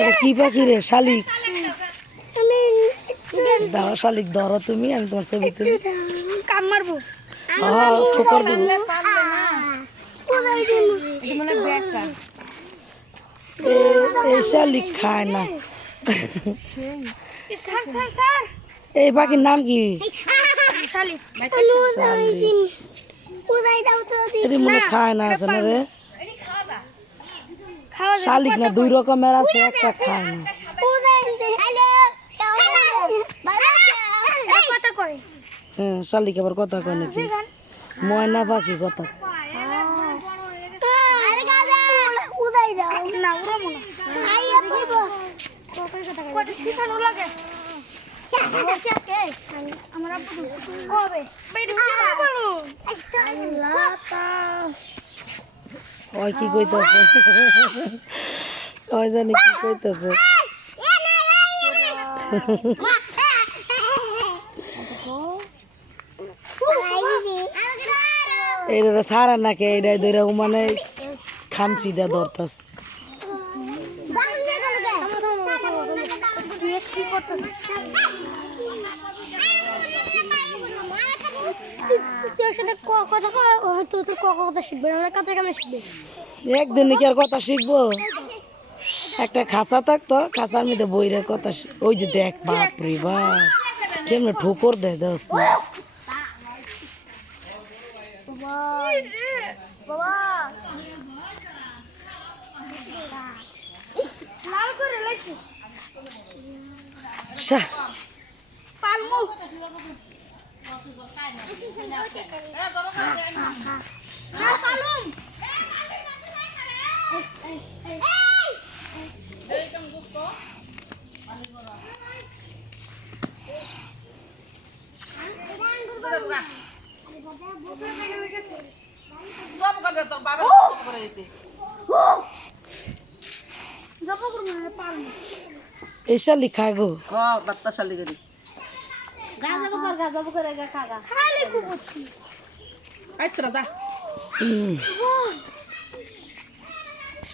এটা কি পাখি রে? শালিক। দাও শালিক ধরো তুমি, আমি তোমার ছবি তুলি। কাম মারবো হ্যাঁ ঠোকর দেবো। এই শালিক খায় না। এই পাখির নাম কি? শালিক এটি মনে খায় না, আছে না রে? খাওয়া যায় শালিক না দুই রকমের আছে, একটা খায় না। কথা কয় হ্যাঁ শালিক আবার কথা কয় নাকি? ময়না পাখি কথা। না উড়াবো না কত শিখানো লাগে আমার আব্বু কবে বেডি উঠে বলো ওই কি কইতাছে? ওই জানি কি কইতাছে। এইটা সারা নাকি এইটা ধরে মানে খামচি দিয়ে ধরতাস। কি করতেছিস তোর সাথে কথা কয় হয়তো তোর কথা শিখবে না কথা কেমন শিখবে একদিন কি আর কথা শিখবো? একটা খাঁচা থাকতো, খাঁচার মধ্যে বইরে কথা ওই যে দেখ, বাপ রে বাপ কেমনে ঠোকর দেয় দোস না। বাবা লাল করে লাইছি পালমু না পালুম এই শালিক খায় গো। বাত্তা শালি করি গাজাবো করে খাগা খালি কুকুর আইসরা দা